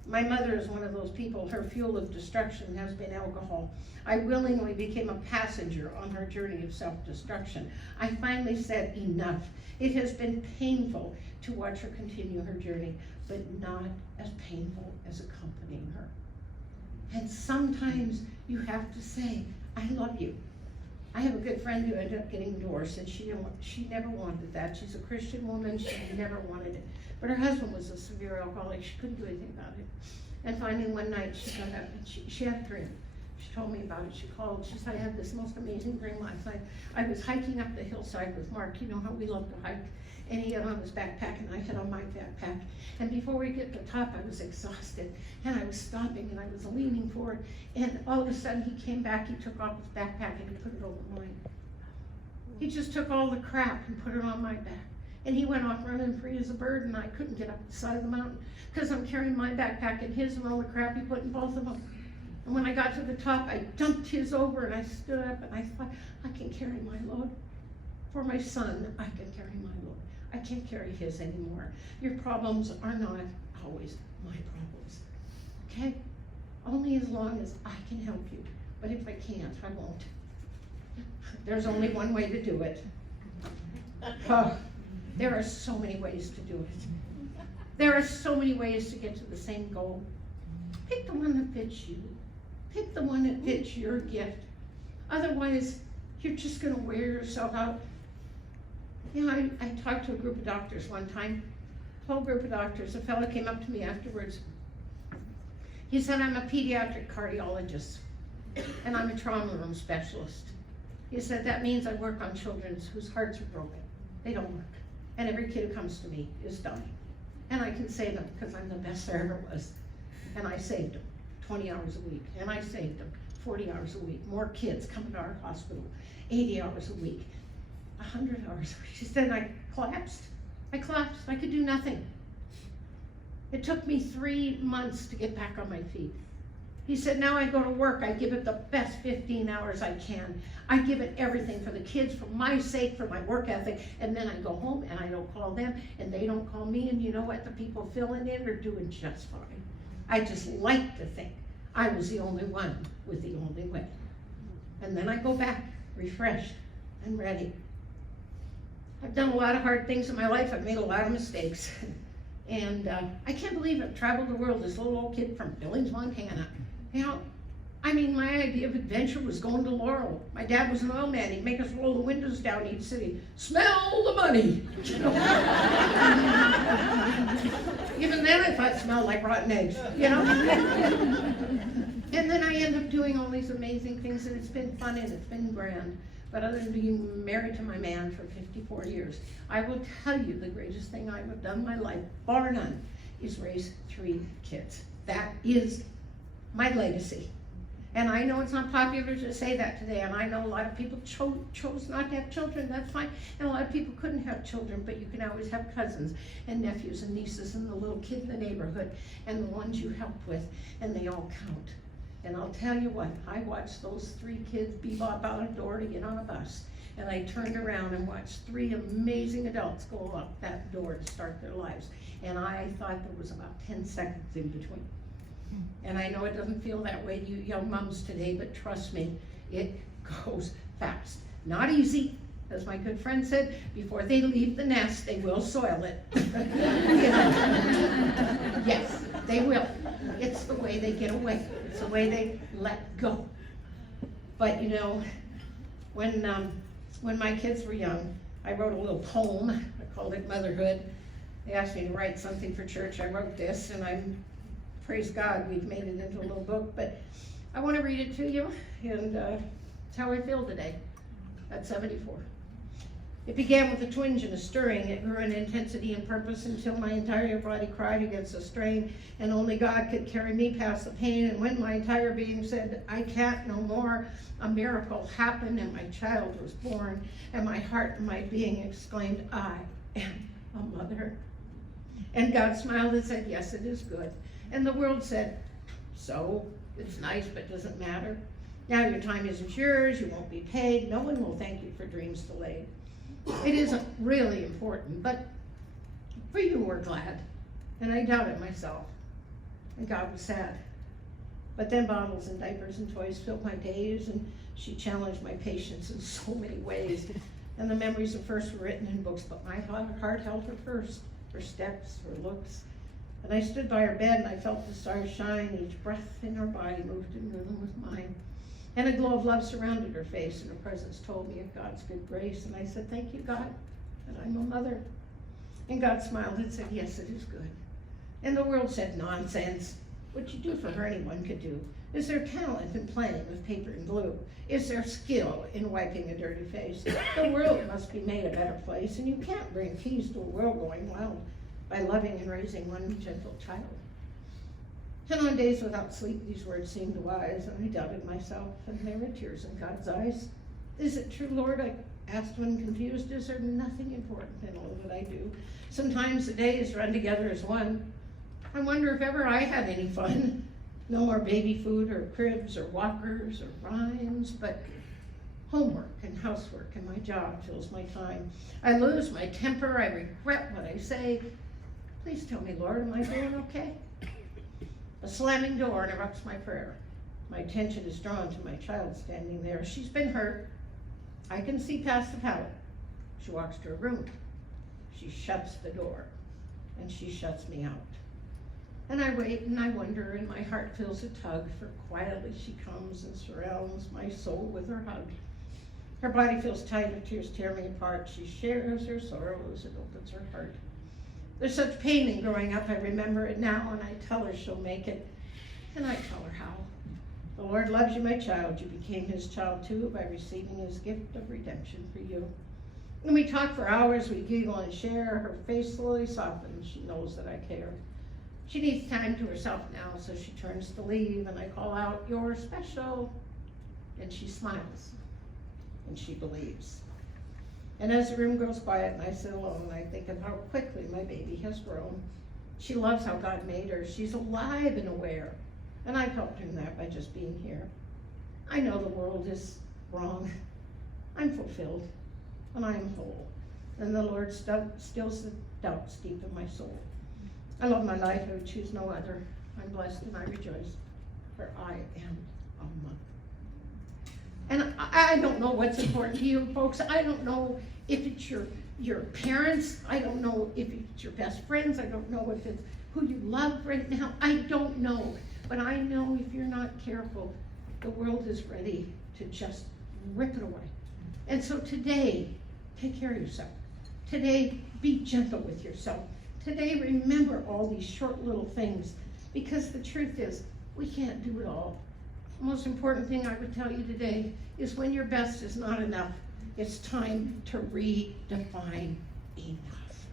My mother is one of those people. Her fuel of destruction has been alcohol. I willingly became a passenger on her journey of self-destruction. I finally said enough. It has been painful to watch her continue her journey, but not as painful as accompanying her. And sometimes you have to say, I love you. I have a good friend who ended up getting divorced, and she never wanted that. She's a Christian woman, she never wanted it. But her husband was a severe alcoholic, she couldn't do anything about it. And finally one night she got up and she had a dream. She told me about it, she called, she said, I had this most amazing dream last night. I was hiking up the hillside with Mark, you know how we love to hike. And he had on his backpack and I had on my backpack. And before we get to the top, I was exhausted. And I was stopping and I was leaning forward. And all of a sudden he came back, he took off his backpack and he put it over mine. He just took all the crap and put it on my back. And he went off running free as a bird and I couldn't get up the side of the mountain because I'm carrying my backpack and his and all the crap he put in both of them. And when I got to the top, I dumped his over and I stood up and I thought, I can carry my load. For my son, I can carry my load. I can't carry his anymore. Your problems are not always my problems, okay? Only as long as I can help you. But if I can't, I won't. There's only one way to do it. There are so many ways to do it. There are so many ways to get to the same goal. Pick the one that fits you. Pick the one that fits your gift. Otherwise, you're just gonna wear yourself out. You know, I talked to a group of doctors one time, a whole group of doctors. A fellow came up to me afterwards. He said, I'm a pediatric cardiologist and I'm a trauma room specialist. He said, that means I work on children whose hearts are broken. They don't work. And every kid who comes to me is dying. And I can save them because I'm the best there ever was. And I saved them 20 hours a week. And I saved them 40 hours a week. More kids coming to our hospital, 80 hours a week. 100 hours. She said, I collapsed. I collapsed. I could do nothing. It took me 3 months to get back on my feet. He said, now I go to work. I give it the best 15 hours I can. I give it everything for the kids, for my sake, for my work ethic. And then I go home and I don't call them and they don't call me. And you know what? The people filling in are doing just fine. I just like to think I was the only one with the only way. And then I go back refreshed and ready. I've done a lot of hard things in my life. I've made a lot of mistakes. And I can't believe I've traveled the world, this little old kid from Billings, Montana. You know, I mean, my idea of adventure was going to Laurel. My dad was an oil man. He'd make us roll the windows down each city. Smell the money. You know? Even then I thought it smelled like rotten eggs, you know? And then I end up doing all these amazing things and it's been fun and it's been grand. But other than being married to my man for 54 years, I will tell you the greatest thing I have done in my life, bar none, is raise 3 kids. That is my legacy. And I know it's not popular to say that today, and I know a lot of people chose not to have children, that's fine. And a lot of people couldn't have children, but you can always have cousins and nephews and nieces and the little kid in the neighborhood and the ones you help with, and they all count. And I'll tell you what, I watched those 3 kids bebop out a door to get on a bus. And I turned around and watched 3 amazing adults go up that door to start their lives. And I thought there was about 10 seconds in between. And I know it doesn't feel that way to you young moms today, but trust me, it goes fast. Not easy, as my good friend said, before they leave the nest, they will soil it. Yes, they will. It's the way they get away. It's the way they let go. But you know, when my kids were young, I wrote a little poem. I called it Motherhood. They asked me to write something for church. I wrote this, and praise God, we've made it into a little book. But I want to read it to you, and it's how I feel today at 74. It began with a twinge and a stirring. It grew in intensity and purpose until my entire body cried against the strain, and only God could carry me past the pain. And when my entire being said, I can't no more, a miracle happened and my child was born, and my heart and my being exclaimed, I am a mother. And God smiled and said, yes, it is good. And the world said, so, it's nice, but doesn't matter. Now your time isn't yours, you won't be paid, no one will thank you for dreams delayed. It isn't really important, but for you we're glad. And I doubted myself, and God was sad. But then bottles and diapers and toys filled my days, and she challenged my patience in so many ways. And the memories of first were written in books, but my heart held her first, her steps, her looks. And I stood by her bed and I felt the stars shine, each breath in her body moved in rhythm with mine. And a glow of love surrounded her face, and her presence told me of God's good grace. And I said, thank you, God, that I'm a mother. And God smiled and said, yes, it is good. And the world said, nonsense. What you do for her, anyone could do. Is there talent in playing with paper and glue? Is there skill in wiping a dirty face? The world must be made a better place, and you can't bring peace to a world going wild by loving and raising one gentle child. And on days without sleep, these words seemed wise, and I doubted myself, and there were tears in God's eyes. Is it true, Lord? I asked when confused. Is there nothing important in all that I do? Sometimes the days run together as one. I wonder if ever I had any fun. No more baby food or cribs or walkers or rhymes, but homework and housework and my job fills my time. I lose my temper. I regret what I say. Please tell me, Lord, am I doing okay? A slamming door interrupts my prayer. My attention is drawn to my child standing there. She's been hurt. I can see past the pallet. She walks to her room. She shuts the door, and she shuts me out. And I wait and I wonder, and my heart feels a tug, for quietly she comes and surrounds my soul with her hug. Her body feels tight, her tears tear me apart. She shares her sorrows and opens her heart. There's such pain in growing up, I remember it now, and I tell her she'll make it, and I tell her how. The Lord loves you, my child. You became his child too by receiving his gift of redemption for you. And we talk for hours, we giggle and share. Her face slowly softens. She knows that I care. She needs time to herself now, so she turns to leave, and I call out, you're special. And she smiles, and she believes. And as the room grows quiet and I sit alone, I think of how quickly my baby has grown. She loves how God made her. She's alive and aware. And I've helped her in that by just being here. I know the world is wrong. I'm fulfilled, and I am whole. And the Lord stills the doubts deep in my soul. I love my life. I would choose no other. I'm blessed and I rejoice, for I am a mother. And I don't know what's important to you folks. I don't know if it's your parents. I don't know if it's your best friends. I don't know if it's who you love right now. I don't know. But I know if you're not careful, the world is ready to just rip it away. And so today, take care of yourself. Today, be gentle with yourself. Today, remember all these short little things, because the truth is, we can't do it all. The most important thing I would tell you today is when your best is not enough, it's time to redefine enough.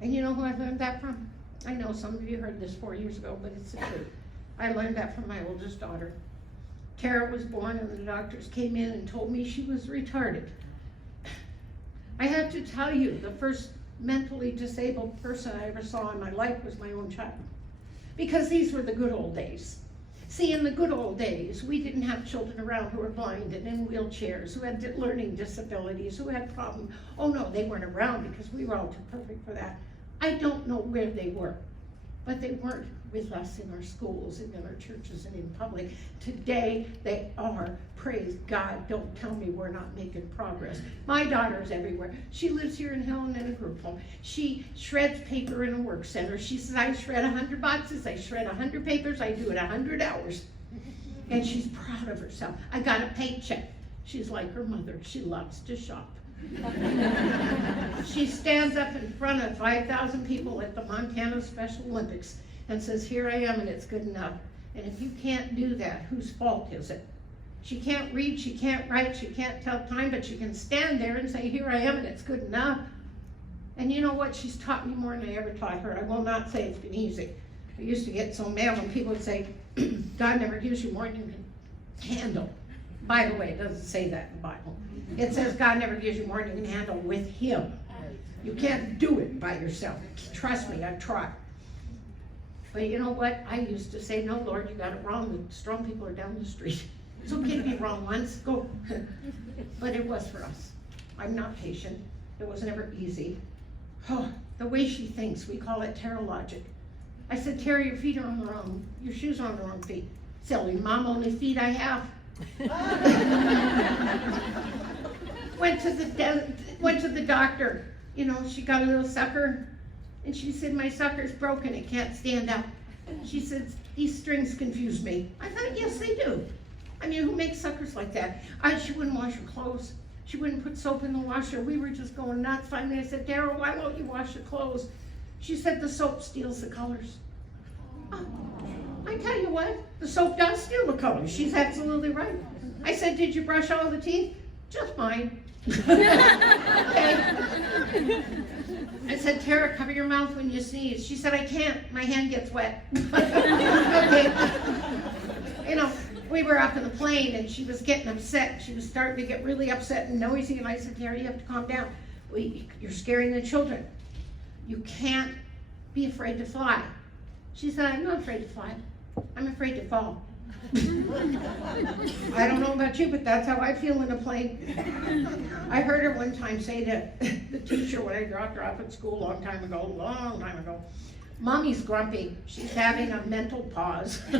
And you know who I learned that from? I know some of you heard this 4 years ago, but it's the truth. I learned that from my oldest daughter. Tara was born and the doctors came in and told me she was retarded. I have to tell you, the first mentally disabled person I ever saw in my life was my own child. Because these were the good old days. See, in the good old days, we didn't have children around who were blind and in wheelchairs, who had learning disabilities, who had problems. Oh no, they weren't around because we were all too perfect for that. I don't know where they were, but they weren't with us in our schools and in our churches and in public. Today, they are. Praise God. Don't tell me we're not making progress. My daughter's everywhere. She lives here in Helen in a group home. She shreds paper in a work center. She says, I shred 100 boxes, I shred 100 papers, I do it 100 hours. And she's proud of herself. I got a paycheck. She's like her mother. She loves to shop. She stands up in front of 5,000 people at the Montana Special Olympics and says, here I am and it's good enough. And if you can't do that, whose fault is it? She can't read, she can't write, she can't tell time, but she can stand there and say, here I am and it's good enough. And you know what? She's taught me more than I ever taught her. I will not say it's been easy. I used to get so mad when people would say, God never gives you more than you can handle. By the way, it doesn't say that in the Bible. It says God never gives you more than you can handle with Him. You can't do it by yourself. Trust me, I've tried. But you know what? I used to say, no, Lord, you got it wrong. The strong people are down the street. It's okay to be wrong once, go. But it was for us. I'm not patient. It was never easy. Oh, the way she thinks, we call it Tara logic. I said, Tara, your feet are on the wrong, your shoes are on the wrong feet. Silly, Mom, only feet I have. Went to the doctor. You know, she got a little sucker, and she said, my sucker's broken, it can't stand up. She said, these strings confuse me. I thought, yes, they do. I mean, who makes suckers like that? She wouldn't wash her clothes. She wouldn't put soap in the washer. We were just going nuts. Finally, I said, Daryl, why won't you wash your clothes? She said, the soap steals the colors. Oh, I tell you what, the soap does steal the colors. She's absolutely right. I said, did you brush all the teeth? Just mine. Okay. I said, Tara, cover your mouth when you sneeze. She said, I can't. My hand gets wet. Okay. You know, we were up in the plane and she was getting upset. She was starting to get really upset and noisy. And I said, Tara, you have to calm down. You're scaring the children. You can't be afraid to fly. She said, I'm not afraid to fly. I'm afraid to fall. I don't know about you, but that's how I feel in a plane. I heard her one time say to the teacher when I dropped her off at school a long time ago, Mommy's grumpy. She's having a mental pause. I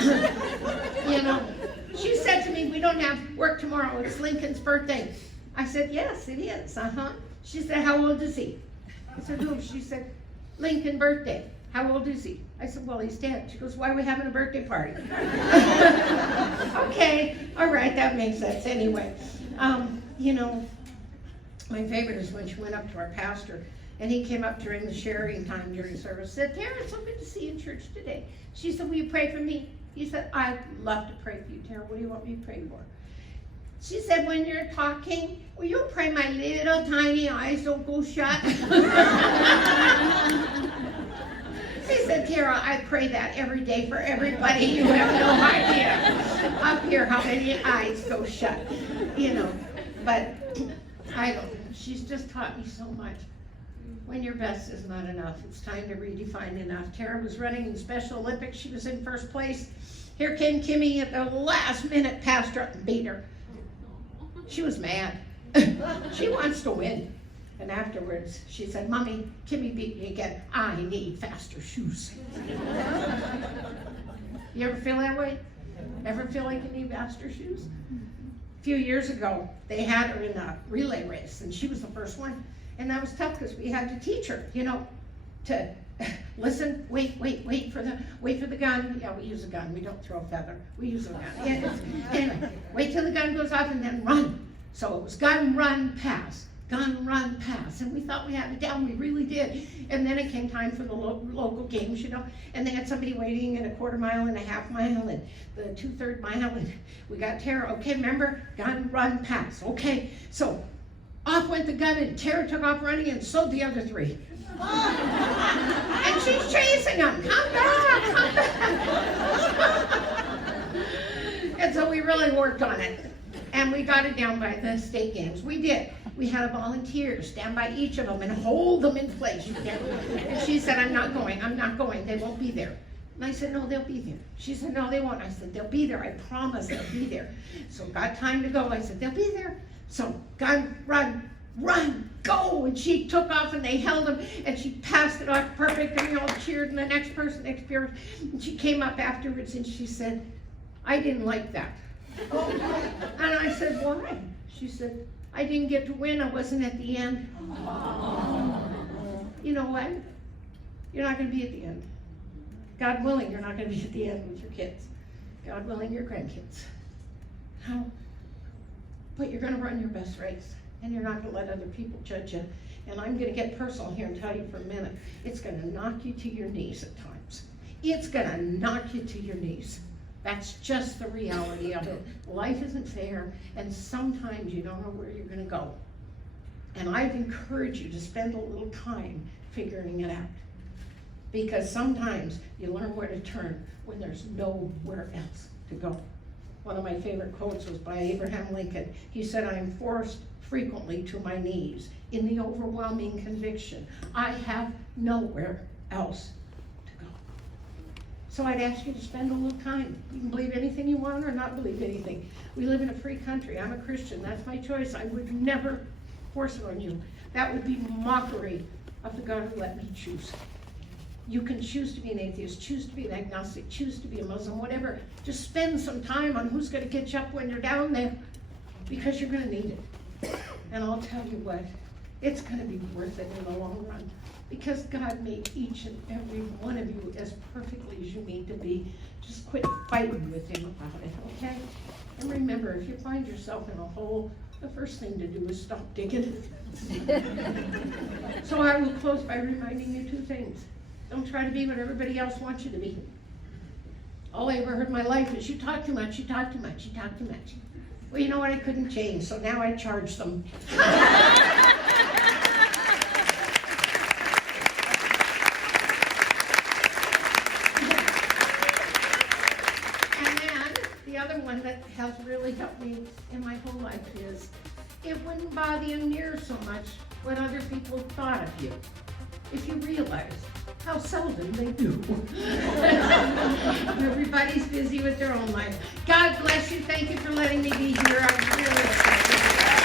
know! You know, she said to me, we don't have work tomorrow. It's Lincoln's birthday. I said, yes, it is. She said, how old is he? I said, who? She said, Lincoln birthday. How old is he? I said, well, he's dead. She goes, why are we having a birthday party? Okay, all right, that makes sense. Anyway, you know, my favorite is when she went up to our pastor, and he came up during the sharing time during service, said, Tara, it's so good to see you in church today. She said, will you pray for me? He said, I'd love to pray for you, Tara. What do you want me to pray for? She said, when you're talking, will you pray my little tiny eyes don't go shut? She said, Tara, I pray that every day for everybody. You have no idea up here how many eyes go shut, you know. But I don't know. She's just taught me so much. When your best is not enough, it's time to redefine enough. Tara was running in Special Olympics. She was in first place. Here came Kimmy at the last minute, passed her up and beat her. She was mad. She wants to win. And afterwards, she said, Mommy, Kimmy beat me again. I need faster shoes. You ever feel that way? Ever feel like you need faster shoes? A few years ago, they had her in a relay race, and she was the first one. And that was tough because we had to teach her, you know, to listen, wait for the gun. Yeah, we use a gun. We don't throw a feather. We use a gun. Anyway, wait till the gun goes off and then run. So it was gun, run, pass. Gun, run, pass. And we thought we had it down. We really did. And then it came time for the local games, you know, and they had somebody waiting in a quarter mile and a half mile and the 2/3 mile. And we got Tara. Okay, remember, gun, run, pass. Okay, so off went the gun and Tara took off running and so the other three. And she's chasing them. Come back, come back. And so we really worked on it. And we got it down by the state games. We did. we had a volunteer stand by each of them and hold them in place. And she said, I'm not going, they won't be there. And I said, no, they'll be there. She said, no, they won't. I said, they'll be there, I promise they'll be there. So got time to go, I said, they'll be there. So God, run, go. And she took off and they held him and she passed it off perfect and we all cheered and the next person. And she came up afterwards and she said, I didn't like that. And I said, why? She said, I didn't get to win, I wasn't at the end. You know what? You're not gonna be at the end. God willing, you're not gonna be at the end with your kids. God willing, your grandkids. How? But you're gonna run your best race, and you're not gonna let other people judge you. And I'm gonna get personal here and tell you for a minute, it's gonna knock you to your knees at times. It's gonna knock you to your knees. That's just the reality of it. Life isn't fair, and sometimes you don't know where you're gonna go. And I'd encourage you to spend a little time figuring it out. Because sometimes you learn where to turn when there's nowhere else to go. One of my favorite quotes was by Abraham Lincoln. He said, I am forced frequently to my knees in the overwhelming conviction I have nowhere else to go. So I'd ask you to spend a little time. You can believe anything you want or not believe anything. We live in a free country. I'm a Christian. That's my choice. I would never force it on you. That would be mockery of the God who let me choose. You can choose to be an atheist, choose to be an agnostic, choose to be a Muslim, whatever. Just spend some time on who's going to get you up when you're down there, because you're going to need it. And I'll tell you what, it's going to be worth it in the long run, because God made each and every one of you as perfectly as you need to be. Just quit fighting with him about it, okay? And remember, if you find yourself in a hole, the first thing to do is stop digging. So I will close by reminding you two things. Don't try to be what everybody else wants you to be. All I ever heard in my life is, you talk too much, you talk too much, you talk too much. Well, you know what, I couldn't change, so now I charge them. And then, the other one that has really helped me in my whole life is, it wouldn't bother you near so much what other people thought of you, if you realize how seldom they do. Everybody's busy with their own life. God bless you. Thank you for letting me be here. I'm really excited.